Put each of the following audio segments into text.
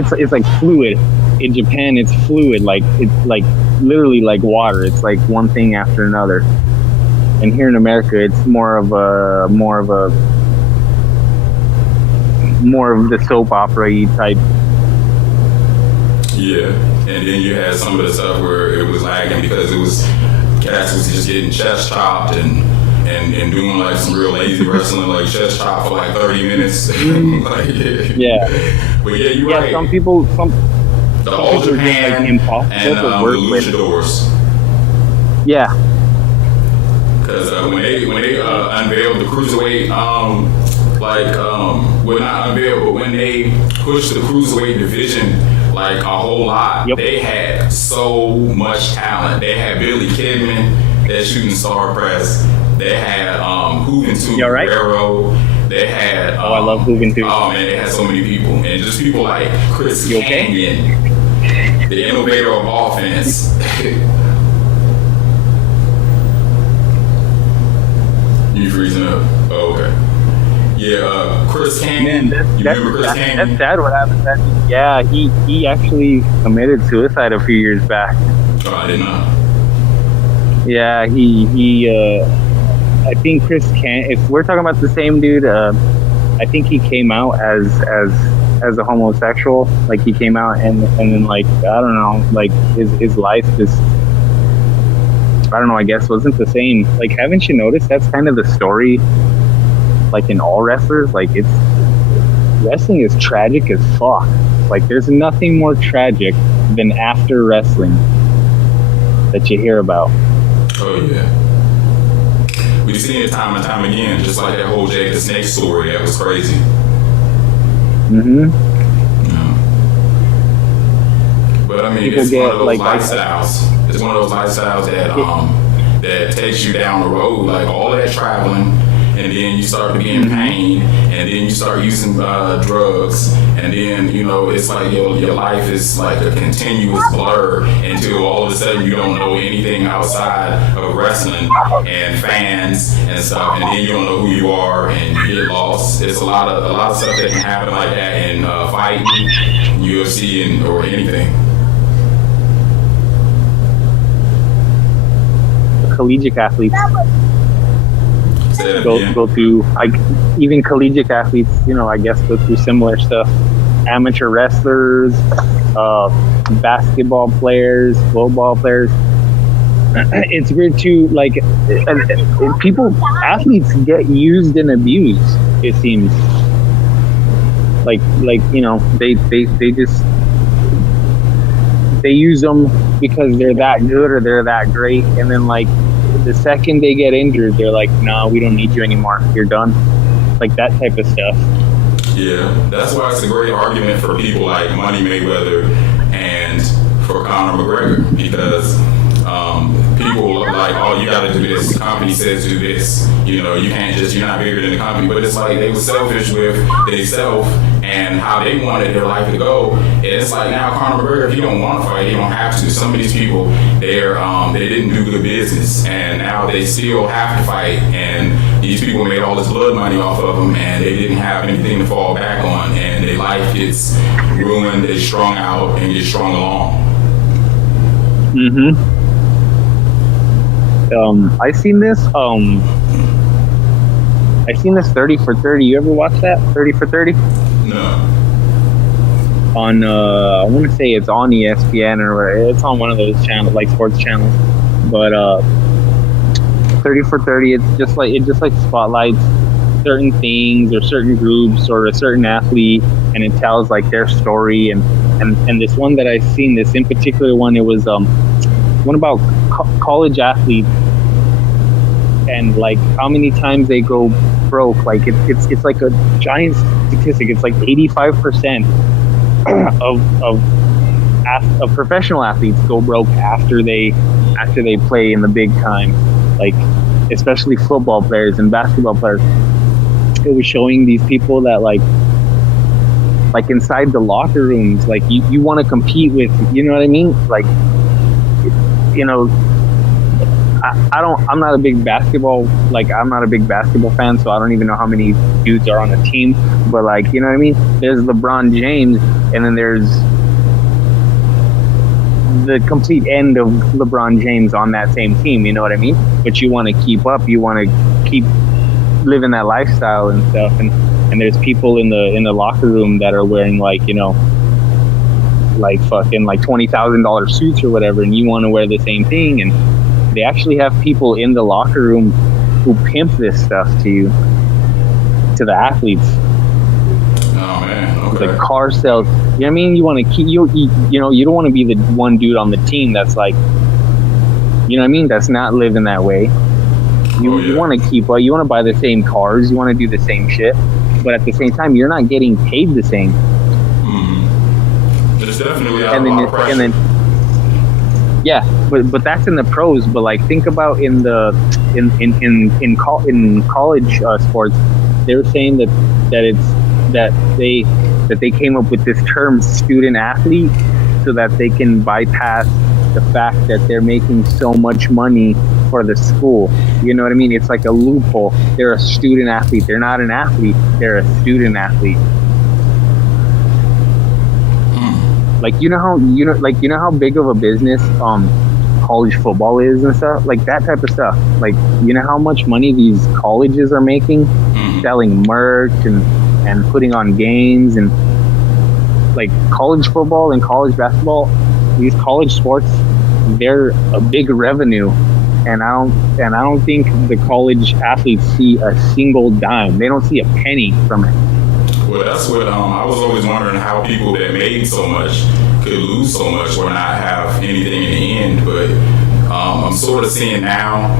it's like fluid. In Japan, it's fluid. Like it's like literally like water. It's like one thing after another. And here in America, it's more of the soap opera type. Yeah, and then you had some of the stuff where it was lagging because it was cats was just getting chest chopped and doing like some real lazy wrestling, like chest chop for like 30 minutes. Like, yeah. But yeah, you're right. Some people, the All Japan and the Luchadors. Yeah. Because when they unveiled the cruiserweight, well, not unveiled, but when they pushed the cruiserweight division like a whole lot, they had so much talent. They had Billy Kidman, that shooting star press. They had Juventud Guerrero. They had I love Juventud. Oh man, they had so many people, and just people like Chris Canyon, the innovator of offense. You freezing up? Oh, okay. Yeah, Chris Canyon. Man, you remember Chris Canyon? That's sad what happened. Yeah, he actually committed suicide a few years back. Oh, I didn't know. Yeah, he I think Chris Canyon, if we're talking about the same dude, I think he came out as a homosexual. Like he came out and then like, I don't know, like his life just, I don't know, I guess wasn't the same. Like, haven't you noticed that's kind of the story, like in all wrestlers? Like wrestling is tragic as fuck. Like there's nothing more tragic than after wrestling that you hear about. Oh yeah. We've seen it time and time again, just like that whole Jake the Snake story. That was crazy. Mm-hmm. Yeah. But I mean, People it's one of those like lifestyles. It's one of those lifestyles that takes you down the road, like all that traveling, and then you start to be in pain, and then you start using drugs, and then it's like your life is like a continuous blur until all of a sudden you don't know anything outside of wrestling and fans and stuff, and then you don't know who you are and you get lost. It's a lot of stuff that can happen like that in fighting, UFC, or anything. Collegiate athletes go through, like, even collegiate athletes, I guess go through similar stuff. Amateur wrestlers, basketball players, football players. It's weird too, like athletes get used and abused, it seems. Like they use them because they're that good or they're that great, and then like the second they get injured, they're like, "No, we don't need you anymore. You're done." Like that type of stuff. Yeah, that's why it's a great argument for people like Money Mayweather and for Conor McGregor, because people are like, "Oh, you got to do this. The company says do this. You can't just, you're not bigger than the company." But it's like they were selfish with themselves and how they wanted their life to go. And it's like now Conor McGregor, if you don't want to fight, you don't have to. Some of these people, they didn't do good business, and now they still have to fight. And these people made all this blood money off of them, and they didn't have anything to fall back on, and their life gets ruined. They strung out and get strung along. Mm-hmm. I seen this 30 for 30. You ever watch that 30 for 30? No. On I want to say it's on ESPN or whatever. It's on one of those channels, like sports channels. But 30 for 30, it just like spotlights certain things or certain groups or a certain athlete, and it tells like their story. And this one that I've seen, this in particular one, it was one about college athletes and like how many times they go broke. Like it's like a giant statistic. It's like 85% of professional athletes go broke after they play in the big time, like especially football players and basketball players. It was showing these people that like inside the locker rooms, like you want to compete with, you know what I mean? Like, I'm not a big basketball, like, I'm not a big basketball fan, so I don't even know how many dudes are on the team. But, like, you know what I mean? There's LeBron James, and then there's the complete end of LeBron James on that same team. You know what I mean? But you want to keep up. You want to keep living that lifestyle and stuff. And there's people in the locker room that are wearing, like, you know, like fucking like $20,000 suits or whatever, and you want to wear the same thing. And they actually have people in the locker room who pimp this stuff to the athletes. Oh man, okay. The car sales. You know what I mean? You want to keep you know, you don't want to be the one dude on the team that's like, you know what I mean, that's not living that way. You want to keep up. You want to buy the same cars. You want to do the same shit, but at the same time, you're not getting paid the same. There's definitely a lot of pressure. And then, yeah, but that's in the pros. But like, think about in college sports, they were saying that they came up with this term student athlete so that they can bypass the fact that they're making so much money for the school. You know what I mean? It's like a loophole. They're a student athlete. They're not an athlete. They're a student athlete. Like, you know how big of a business college football is and stuff, like that type of stuff. Like, you know how much money these colleges are making, selling merch and putting on games, and like college football and college basketball, these college sports, they're a big revenue. And I don't think the college athletes see a single dime. They don't see a penny from it. Well, that's what I was always wondering, how people that made so much could lose so much or not have anything in the end. But I'm sort of seeing now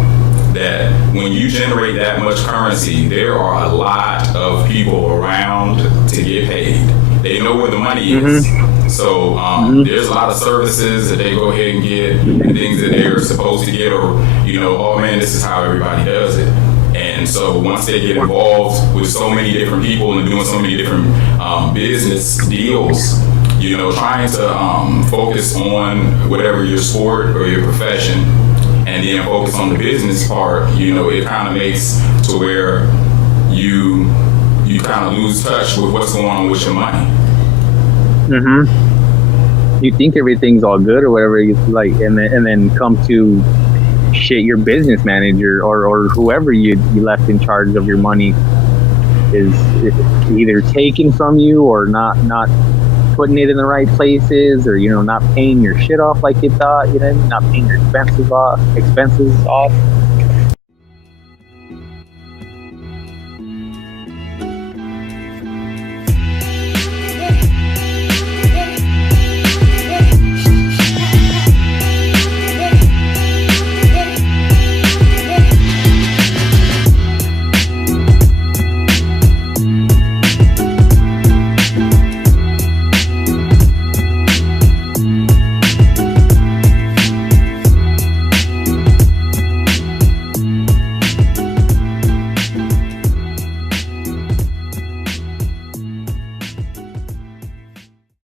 that when you generate that much currency, there are a lot of people around to get paid. They know where the money is. So there's a lot of services that they go ahead and get, and things that they're supposed to get, or, you know, oh man, this is how everybody does it. And so once they get involved with so many different people and doing so many different business deals, you know, trying to focus on whatever your sport or your profession, and then focus on the business part, you know, it kind of makes to where you kind of lose touch with what's going on with your money. You think everything's all good or whatever, like, and then come to shit, your business manager or whoever you left in charge of your money is either taken from you or not putting it in the right places, or, you know, not paying your shit off like you thought, you know, not paying your expenses off.